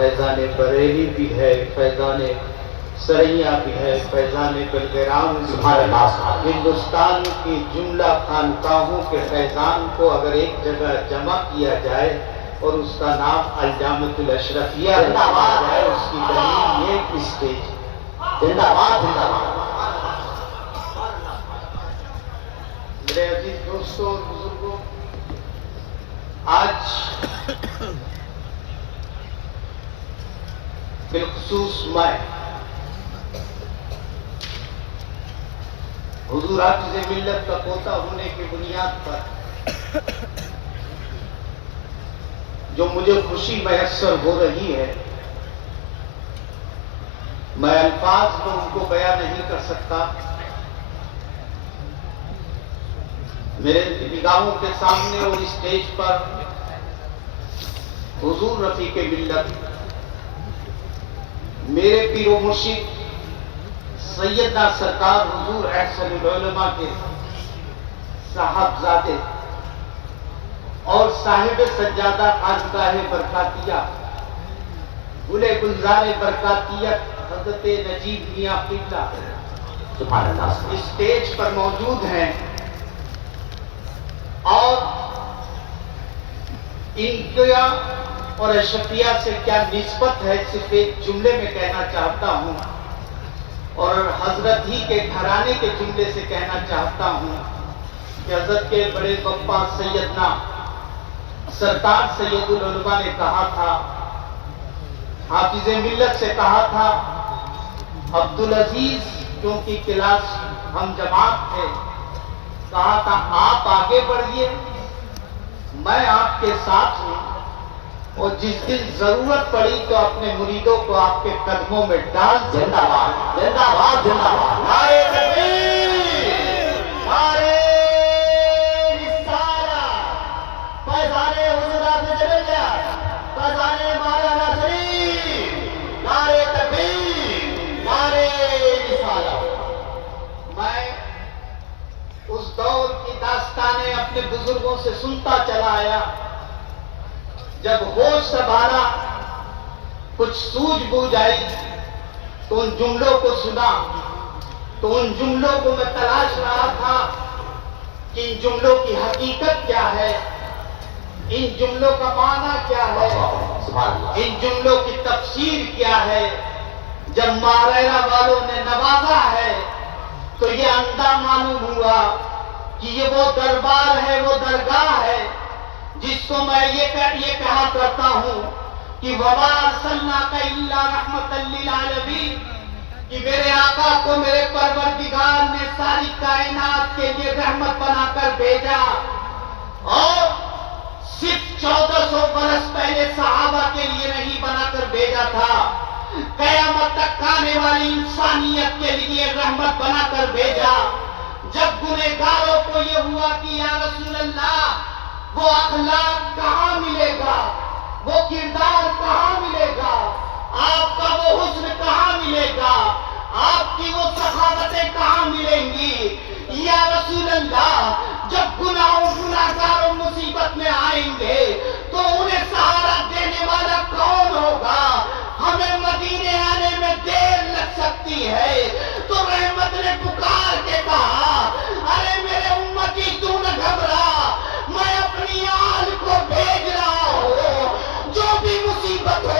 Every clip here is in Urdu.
فیضان بریلی بھی ہے، فیضان سریا بھی ہے، فیضان بلگرام بھی ہے۔ ہندوستان کی جملہ خانقاہوں کے فیضان کو اگر ایک جگہ جمع کیا جائے اور اس کا نام الجامعۃ الاشرفیہ رکھا جائے، اس کی دلیل یہ اسٹیج۔ زندہ باد زندہ باد۔ میرے عزیز دوستوں اور بزرگوں، آج بالخصوص میں حضور حافظ ملت کا پوتا ہونے کی بنیاد پر جو مجھے خوشی میسر ہو رہی ہے، میں الفاظ میں ان کو بیان نہیں کر سکتا۔ میرے نگاہوں کے سامنے اور اسٹیج پر حضور رفیق ملت، میرے پیر و مرشد سیدنا سرکار حضور احسن العلماء کے صاحبزادے اور صاحب سجادہ خانقاہ برکاتیہ، گل گلزار برکاتیت حضرت نجیب میاں قبلہ سبحان اللہ۔ اسٹیج پر موجود ہیں، اور ان کا اور اشرفیہ سے کیا نسبت ہے صرف ایک جملے میں کہنا چاہتا ہوں، اور حضرت ہی کے گھرانے کے جملے سے کہنا چاہتا ہوں کہ حضرت کے بڑے پپا سیدنا سرکار سید العلماء نے کہا تھا، حافظ ملت سے کہا تھا، عبدالعزیز کیونکہ کلاس ہم جماعت تھے، کہا تھا آپ آگے بڑھیے، میں آپ کے ساتھ ہوں، اور جس دن ضرورت پڑی تو اپنے مریدوں کو آپ کے قدموں میں ڈال دوں۔ زندہ باد زندہ باد زندہ باد۔ نعرہ تکبیر، نعرہ رسالت، فیضان حضور حافظ ملت، فیضان مولانا شریف، نعرہ تکبیر، نعرہ رسالت۔ میں اس دور کی داستانیں اپنے بزرگوں سے سنتا چلا آیا، جب ہوش سنبھالا، کچھ سوجھ بوجھ آئی تو ان جملوں کو سنا، تو ان جملوں کو میں تلاش رہا تھا کہ ان جملوں کی حقیقت کیا ہے، ان جملوں کا معنی کیا ہے، ان جملوں کی تفسیر کیا ہے۔ جب ماریرا والوں نے نوازا ہے تو یہ اندھا معلوم ہوا کہ یہ وہ دربار ہے، وہ درگاہ ہے جس کو میں یہ کہا کرتا ہوں کہ وَمَا أَرْسَلْنَاكَ إِلَّا رَحْمَةً لِّلْعَالَمِينَ، کہ میرے آقا کو میرے پروردگار نے ساری کائنات کے لیے رحمت بنا کر بھیجا، اور صرف 1400 برس پہلے صحابہ کے لیے نہیں بنا کر بھیجا تھا، قیامت تک آنے والی انسانیت کے لیے رحمت بنا کر بھیجا۔ جب گنہگاروں کو یہ ہوا کہ یا رسول اللہ وہ اخلاق کہاں ملے گا، وہ کردار کہاں ملے گا، آپ کا وہ حسن کہاں ملے گا، آپ کی وہ سخاوتیں کہاں ملیں گی، یا رسول اللہ جب گناہگاروں مصیبت میں آئیں گے تو انہیں سہارا دینے والا کون ہوگا؟ ہمیں مدینے آنے میں دیر لگ سکتی ہے، تو رحمت نے پکار کے کہا، ارے میرے امتی تو نہ گھبرا، میں اپنی آل کو بھیج رہا ہوں، جو بھی مصیبت ہو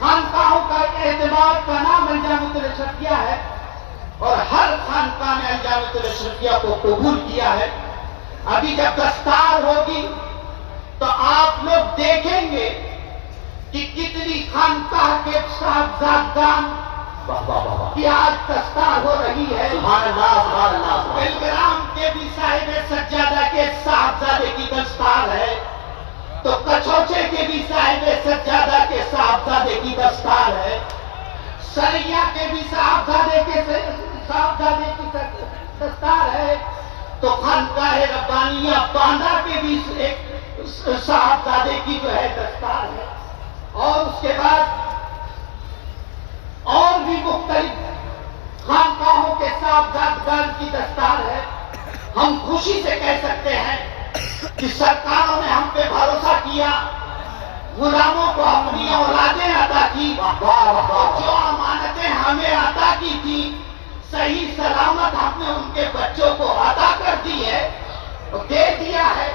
خانقاہوں کا اعتماد کا نام الجامعۃ الاشرفیہ ہے اور ہر خانقاہ نے الجامعۃ الاشرفیہ کو قبول کیا ہے. ابھی جب دستار ہوگی تو آپ لوگ دیکھیں گے کہ کتنی خانقاہ کے صاحبزادگان کی آج دستار ہو رہی ہے. سبحان اللہ سبحان اللہ سبحان اللہ. بلگرام کے بھی صاحب سجادہ کے صاحبزادے کی دستار ہے تو کچھوچے کے بھی صاحب سجادہ کے صاحبزادے کی دستار ہے. سریا کے بھی صاحبزادے کی دستار ہے تو خانقاہ ربانیہ باندہ کے بھی ایک صاحبزادے کی جو ہے دستار ہے. اور اس کے بعد اور بھی مختلف خانقاہوں کے صاحبزادگان کی دستار ہے. ہم خوشی سے کہہ سکتے ہیں کہ سرکاروں نے ہم پہ بھروسہ کیا، غلاموں کو اپنی اولادیں عطا کی، جو امانتیں ہمیں عطا کی تھی صحیح سلامت ہم نے ان کے بچوں کو عطا کر دی ہے، دے دیا ہے.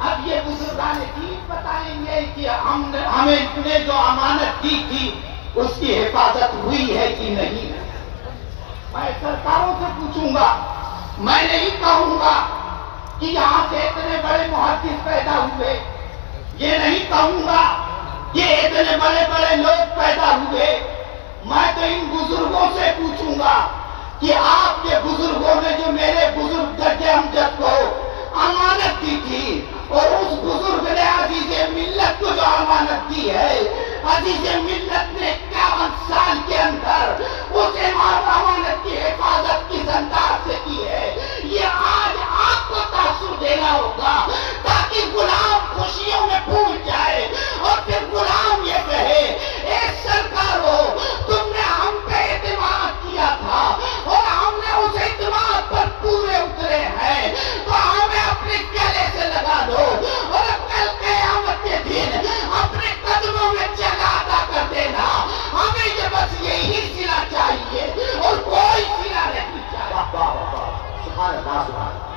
اب یہ بزرگان دین بتائیں گے کہ ہمیں نے جو امانت دی تھی اس کی حفاظت ہوئی ہے کہ نہیں. میں سرکاروں سے پوچھوں گا، میں نہیں کہوں گا کہ یہاں سے اتنے بڑے محدث پیدا ہوئے، یہ نہیں کہوں گا کہ اتنے بڑے بڑے لوگ پیدا ہوئے. میں تو ان بزرگوں سے پوچھوں گا کہ آپ کے بزرگوں نے جو میرے بزرگ درجہ امجد کو امانت دی تھی اور اس بزرگ نے عزیز ملت کو جو امانت دی ہے، عزیز ملت نے 51 سال کے اندر اس امانت کی حفاظت کس انداز سے کی ہے، یہ آج آپ کو تاثر دینا ہوگا تاکہ غلام خوشیوں میں بھول جائے اور پھر غلام یہ کہے اے سرکارو تم نے ہم پہ اعتماد کیا تھا اور ہم نے اس اعتماد پر پورے اترے ہیں تو ہمیں اپنے گلے سے لگا دو اور کل قیامت کے دن اپنے قدموں میں جگہ عطا کر دینا. ہمیں یہ بس یہی صلہ چاہیے اور کوئی صلہ نہیں چاہیے. سبحان اللہ سبحان اللہ.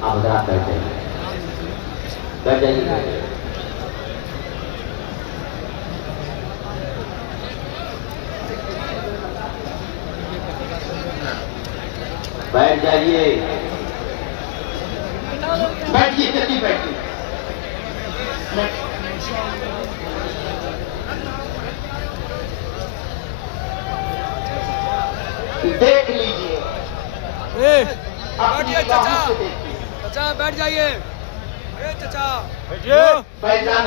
آپ ذرا بیٹھ جائیے، بیٹھ جائیے. بیٹھ جائیے. بیٹھیے جلدی بیٹھیے. دیکھ لیجیے بیٹھیے چچا، چچا بیٹھ جائیے. ارے چچا فیضان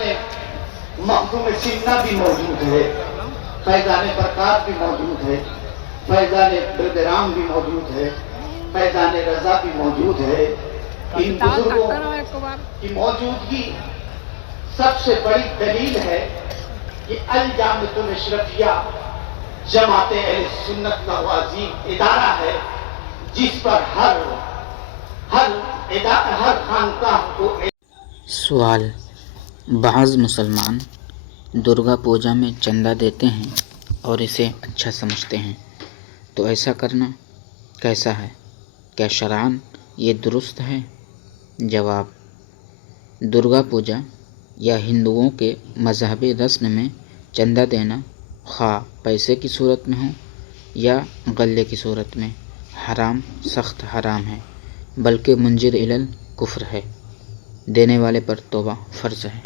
مخدوم سینا بھی موجود ہے، فیضان برکات بھی موجود ہے، فیضان بلگرام بھی موجود ہے، فیضان رضا بھی موجود ہے. ان بزرگوں کی موجودگی سب سے بڑی دلیل ہے کہ الجامعۃ الاشرفیہ جماعت اہل سنت کا وہ عظیم ادارہ ہے جس پر ہر خانقاہ کو. سوال: بعض مسلمان درگا پوجا میں چندہ دیتے ہیں اور اسے اچھا سمجھتے ہیں، تو ایسا کرنا کیسا ہے؟ کیا شرعاً یہ درست ہے؟ جواب: درگا پوجا یا ہندوؤں کے مذہبی رسم میں چندہ دینا خواہ پیسے کی صورت میں ہو یا غلے کی صورت میں حرام، سخت حرام ہے، بلکہ منجر الی الکفر ہے. دینے والے پر توبہ فرض ہے.